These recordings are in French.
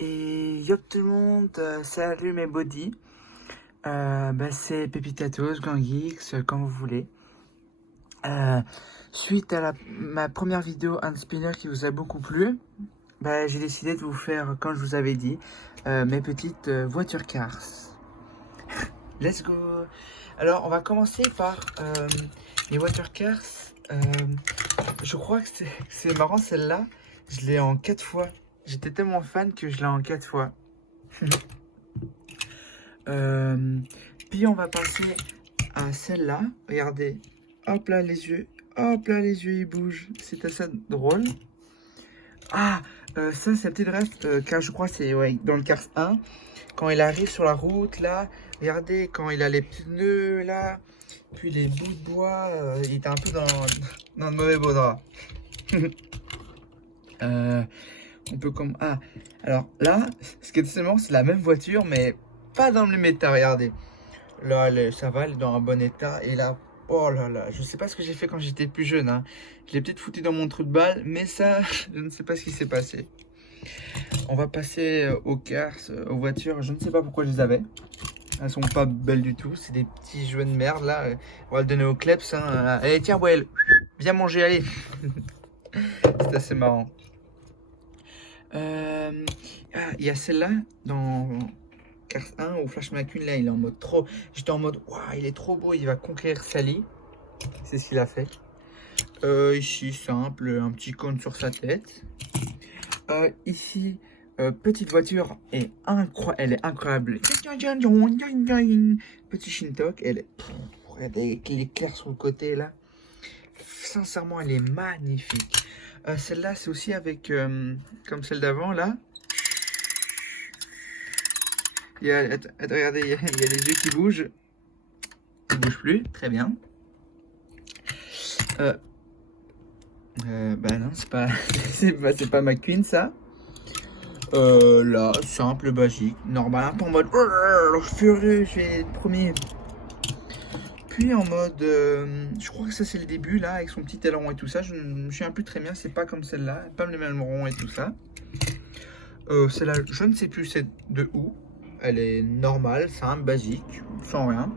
Et yo tout le monde, salut mes body. C'est Pépitatos, Gang X, comme vous voulez. Euh, Suite à ma première vidéo un spinner qui vous a beaucoup plu, j'ai décidé de vous faire, comme je vous avais dit, mes petites voitures cars. Let's go. Alors on va commencer par les voitures cars. Je crois que c'est marrant, celle-là, je l'ai en 4 fois. J'étais tellement fan que je l'ai en 4 fois. Puis on va passer à celle-là. Regardez. Hop là les yeux. Hop là les yeux ils bougent. C'est assez drôle. Ah, ça c'est un petit reste. Car je crois que c'est dans le Cars 1. Quand il arrive sur la route là. Regardez quand il a les pneus là. Puis les bouts de bois. Il était un peu dans le mauvais beau drap. On peut comme... Ah, alors là, ce qui est seulement, c'est la même voiture, mais pas dans le même état, regardez. Là, ça va, elle est dans un bon état. Et là, oh là là, je sais pas ce que j'ai fait quand j'étais plus jeune. Hein. Je l'ai peut-être foutu dans mon trou de balle, mais ça, je ne sais pas ce qui s'est passé. On va passer aux cars, aux voitures. Je ne sais pas pourquoi je les avais. Elles sont pas belles du tout. C'est des petits jouets de merde, là. On va le donner au Kleps. Hein. Allez, tiens, Well, viens manger, allez. C'est assez marrant. Il y a celle-là dans Cars 1 où Flash McQueen là il est en mode trop. J'étais en mode waouh, il est trop beau, il va conquérir Sally. C'est ce qu'il a fait. Ici simple, un petit cône sur sa tête. Ici petite voiture et elle est incroyable. Petit Shintok, elle est avec l'éclair sur le côté là. Sincèrement, elle est magnifique. Celle-là, c'est aussi avec, comme celle d'avant, là. Regardez, il y a les yeux qui bougent. Ils ne bougent plus, très bien. Non, c'est pas, c'est pas McQueen, ça. Là, simple, basique, normal, un peu en mode furieux, je vais être premier. Puis en mode, je crois que ça c'est le début là, avec son petit aileron et tout ça. Je me souviens plus très bien, c'est pas comme celle-là, pas le même aileron et tout ça. Celle-là, je ne sais plus c'est de où. Elle est normale, simple, basique, sans rien.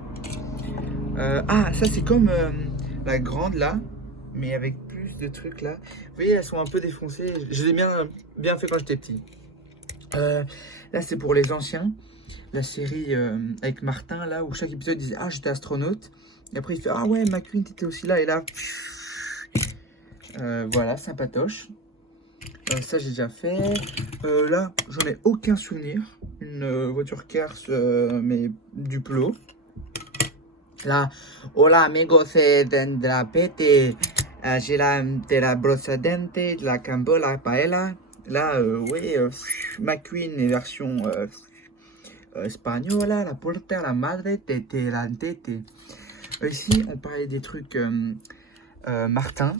Ça c'est comme la grande là, mais avec plus de trucs là. Vous voyez, elles sont un peu défoncées. Je l'ai bien fait quand j'étais petit. Là c'est pour les anciens. La série avec Martin là, où chaque épisode disait ah j'étais astronaute. Et après il fait ah ouais McQueen t'étais aussi là et là voilà sympatoche. Ça j'ai déjà fait. Là j'en ai aucun souvenir. Une voiture Cars mais du plot. Là hola amigos de la pete. J'ai de la brosse à dente, de la cambola paella. Là McQueen version Espagnola, la puerta, la madre, tete, la tete. Ici, on parlait des trucs Martin.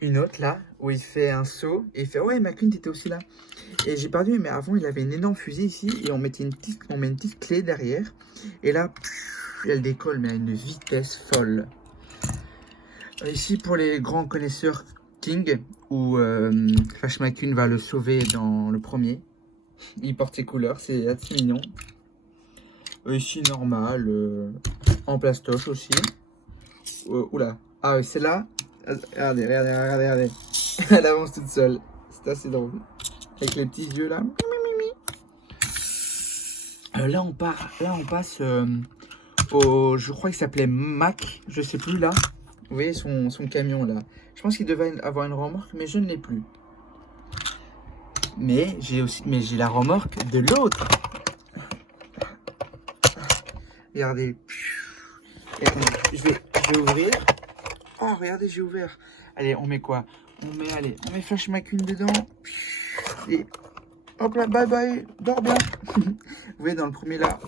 Une autre là, où il fait un saut. Et il fait ouais, McQueen, t'étais aussi là. Et j'ai perdu, mais avant, il avait une énorme fusée ici. Et on met une petite clé derrière. Et là, elle décolle, mais à une vitesse folle. Ici, pour les grands connaisseurs King, où Flash McQueen va le sauver dans le premier. Il porte ses couleurs, c'est assez mignon. Ici normal, en plastoche aussi. Oula, ah oui, c'est là. Regardez. Elle avance toute seule. C'est assez drôle. Avec les petits yeux là. Là on passe au, je crois qu'il s'appelait Mac, je sais plus là. Vous voyez son camion là. Je pense qu'il devait avoir une remorque, mais je ne l'ai plus. Mais j'ai la remorque de l'autre. Regardez. Je vais ouvrir. Oh, regardez, j'ai ouvert. Allez, on met quoi? On met Flash McQueen dedans. Et hop là, bye bye, dors bien. Vous voyez, dans le premier là,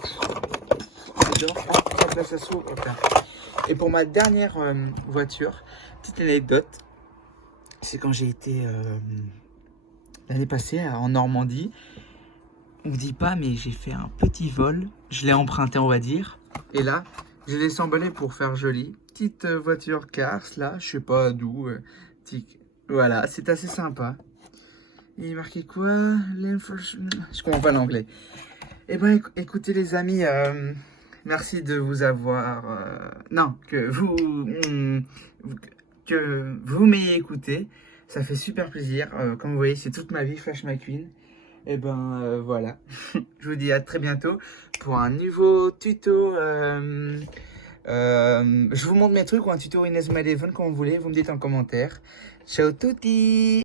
il dort. Hop là, ça s'ouvre. Hop là. Et pour ma dernière voiture, petite anecdote, c'est quand j'ai été l'année passée en Normandie. On ne dit pas, mais j'ai fait un petit vol. Je l'ai emprunté, on va dire. Et là, je l'ai emballé pour faire joli. Petite voiture Cars, là, je sais pas d'où. Voilà, c'est assez sympa. Il est marqué quoi? Je comprends pas l'anglais. Eh ben, écoutez les amis, merci de vous avoir... non, que vous m'ayez écouté. Ça fait super plaisir. Comme vous voyez, c'est toute ma vie, Flash McQueen. Et ben voilà. Je vous dis à très bientôt pour un nouveau tuto. Je vous montre mes trucs ou un tuto Inès Eleven quand vous voulez. Vous me dites en commentaire. Ciao touti!